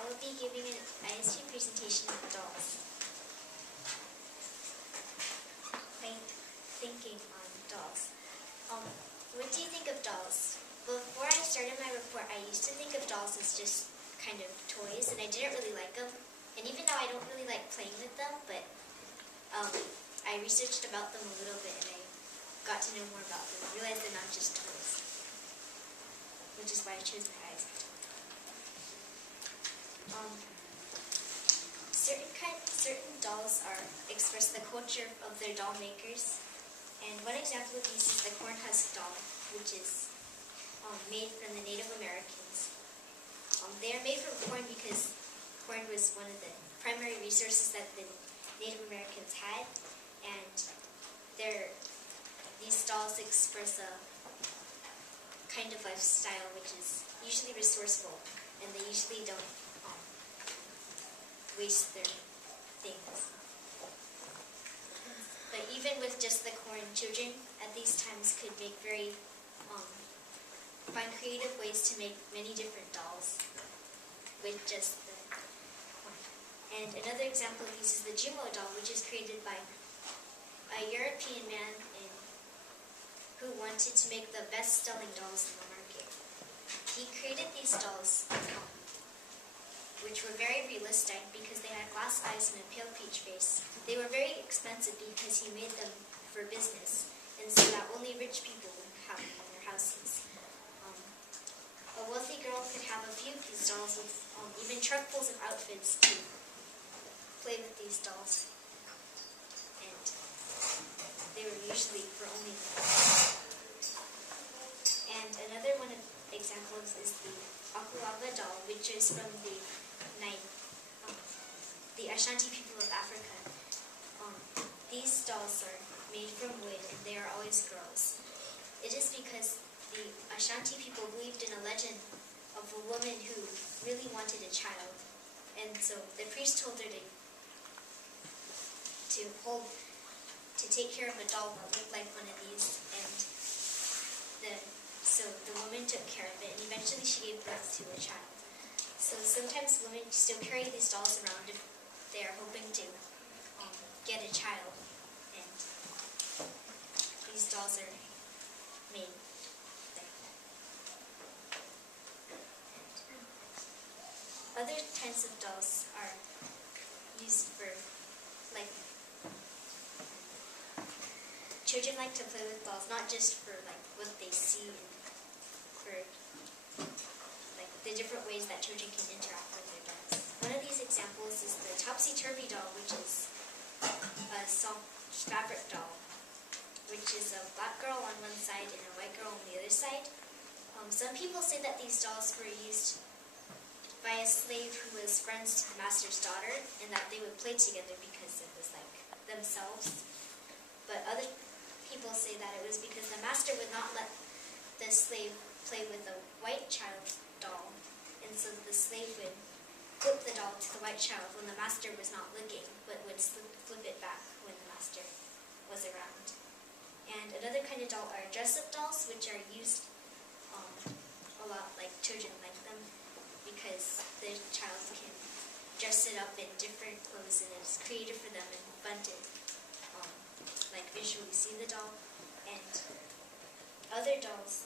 I will be giving an ISG presentation of dolls. Thinking on dolls. What do you think of dolls? Before I started my report, I used to think of dolls as just kind of toys, and I didn't really like them. And even now, I don't really like playing with them, but I researched about them a little bit, and I got to know more about them. I realized they're not just toys, which is why I chose my eyes. Certain dolls express the culture of their doll makers, and one example of these is the cornhusk doll, which is made from the Native Americans. They are made from corn because corn was one of the primary resources that the Native Americans had, and these dolls express a kind of lifestyle which is usually resourceful, and they usually don't waste their things. But even with just the corn, children at these times could find creative ways to make many different dolls with just the corn. And another example of these is the Jumo doll, which is created by a European man who wanted to make the best-selling dolls in the market. He created these dolls which were very realistic because they had glass eyes and a pale peach face. They were very expensive because he made them for business, and so that only rich people would have them in their houses. A wealthy girl could have a few of these dolls with even truckfuls of outfits to play with these dolls, and they were usually for only them. And another one of examples is the Akuaba doll, which is from the Ashanti people of Africa. These dolls are made from wood, and they are always girls. It is because the Ashanti people believed in a legend of a woman who really wanted a child, and so the priest told her to take care of a doll that looked like one of these, and so the woman took care of it, and eventually she gave birth to a child. So sometimes women still carry these dolls around if they are hoping to get a child, and these dolls are made like that. Other types of dolls are used for, children like to play with dolls, not just for what they see, and for the different ways that children can interact with their dolls. One of these examples is the Topsy-Turvy doll, which is a soft fabric doll, which is a black girl on one side and a white girl on the other side. Some people say that these dolls were used by a slave who was friends to the master's daughter, and that they would play together because it was like themselves. But other people say that it was because the master would not let the slave play with a white child doll, and so the slave would flip the doll to the white child when the master was not looking, but would flip it back when the master was around. And another kind of doll are dress-up dolls, which are used a lot, children like them, because the child can dress it up in different clothes, and it's creative for them and fun to visually see the doll. And other dolls,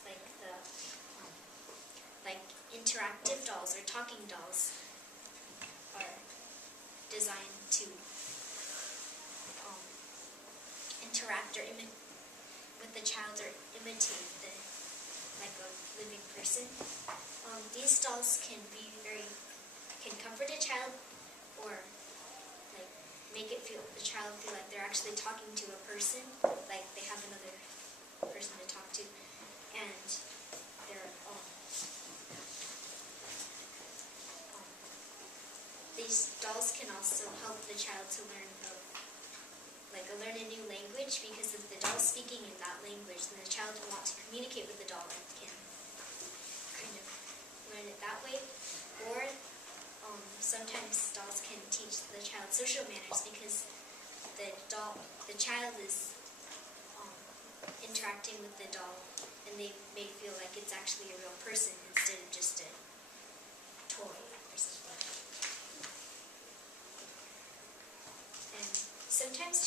interactive dolls or talking dolls, are designed to interact or with the child or imitate a living person. These dolls can comfort a child, or make the child feel like they're actually talking to a person, like they have another person to talk to, and these dolls can also help the child to learn learn a new language, because if the doll is speaking in that language, then the child will want to communicate with the doll and can kind of learn it that way. Or sometimes dolls can teach the child social manners, because the child is interacting with the doll, and they may feel like it's actually a real person instead of just a toy or something.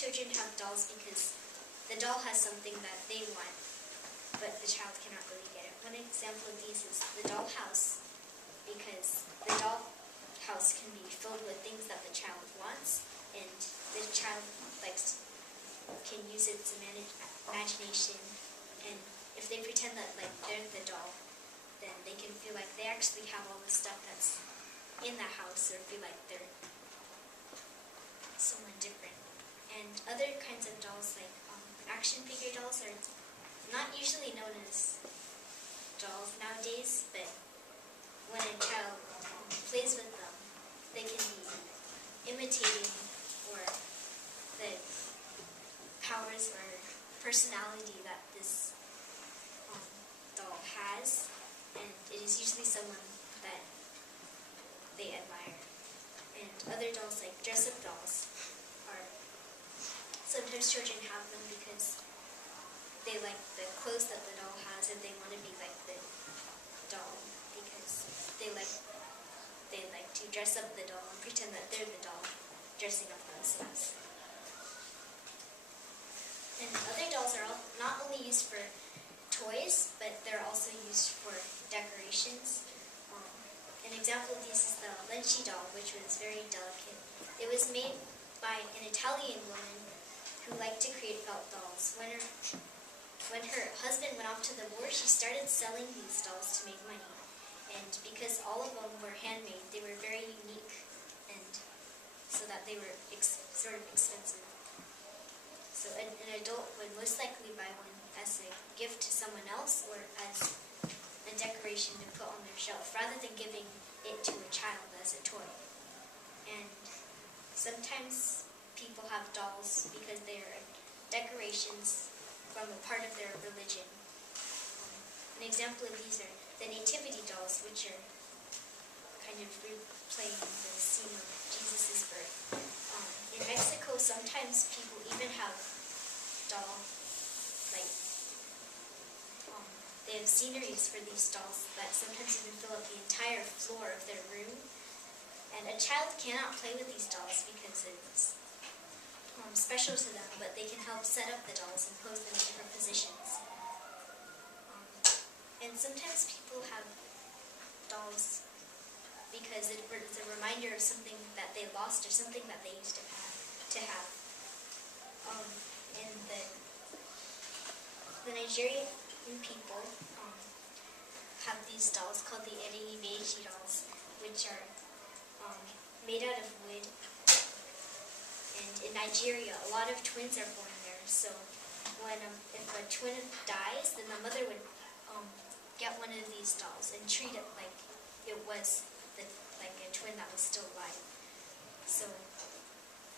children have dolls because the doll has something that they want, but the child cannot really get it. One example of these is the doll house, because the doll house can be filled with things that the child wants, and the child can use its imagination, and if they pretend that they're the doll, then they can feel like they actually have all the stuff that's in the house, or feel like they're someone different. And other kinds of dolls, like action figure dolls, are not usually known as dolls nowadays, but when a child plays with them, they can be imitating or the powers or personality that this doll has, and it is usually someone that they admire. And other dolls, like dress-up dolls, are sometimes children have them because they like the clothes that the doll has, and they want to be like the doll because they like to dress up the doll and pretend that they're the doll dressing up themselves. And other dolls are not only used for toys, but they're also used for decorations. An example of these is the Lenci doll, which was very delicate. It was made by an Italian woman who liked to create felt dolls. When her husband went off to the war, she started selling these dolls to make money. And because all of them were handmade, they were very unique, and so that they were sort of expensive. So an adult would most likely buy one as a gift to someone else, or as a decoration to put on their shelf, rather than giving it to a child as a toy. And sometimes people have dolls because they are decorations from a part of their religion. An example of these are the nativity dolls, which are kind of replaying the scene of Jesus' birth. In Mexico, sometimes people even have they have sceneries for these dolls that sometimes even fill up the entire floor of their room. And a child cannot play with these dolls because it's special to them, but they can help set up the dolls and pose them in different positions. And sometimes people have dolls because it's a reminder of something that they lost or something that they used to have. And the Nigerian people have these dolls called the Eribeji dolls, which are made out of wood. And in Nigeria, a lot of twins are born there. So if a twin dies, then the mother would get one of these dolls and treat it like it was like a twin that was still alive. So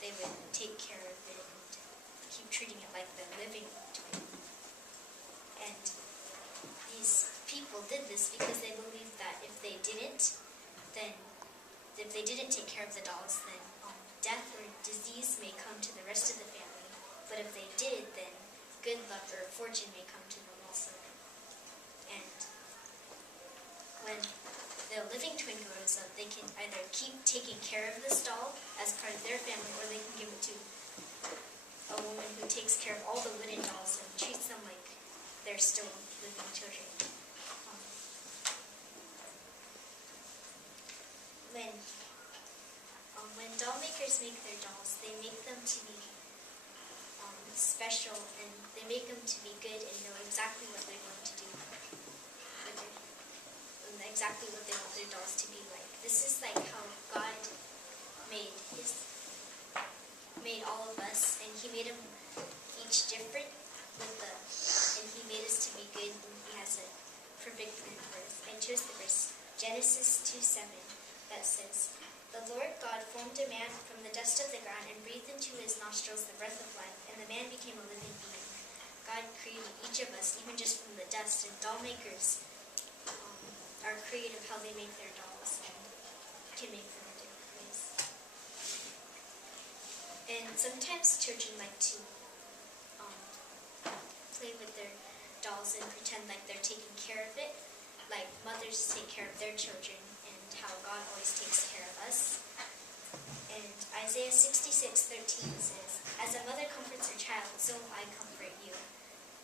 they would take care of it and keep treating it like the living twin. And these people did this because they believed that if they didn't take care of the dolls, then death or disease may come to the rest of the family. But if they did, then good luck or fortune may come to them also. And when the living twin grows up, they can either keep taking care of this doll as part of their family, or they can give it to a woman who takes care of all the wooden dolls and treats them like they're still living children. When doll makers make their dolls, they make them to be special, and they make them to be good and know exactly what they're going to do, and exactly what they want their dolls to be like. This is like how God made all of us, and He made them each different, and He made us to be good, and He has a perfect plan for us. I chose the verse Genesis 2:7 that says, "The Lord God formed a man from the dust of the ground and breathed into his nostrils the breath of life, and the man became a living being." God created each of us, even just from the dust, and doll makers are creative how they make their dolls and can make them in different ways. And sometimes children like to play with their dolls and pretend like they're taking care of it, like mothers take care of their children, and how God always takes care of us. And Isaiah 66:13 says, "As As a mother comforts her child, so I comfort you.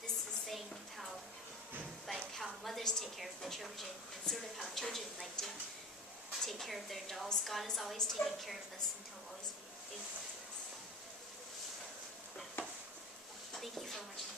This is saying how mothers take care of their children, and sort of how children like to take care of their dolls. God is always taking care of us and He'll always be faithful to us. Thank you for watching.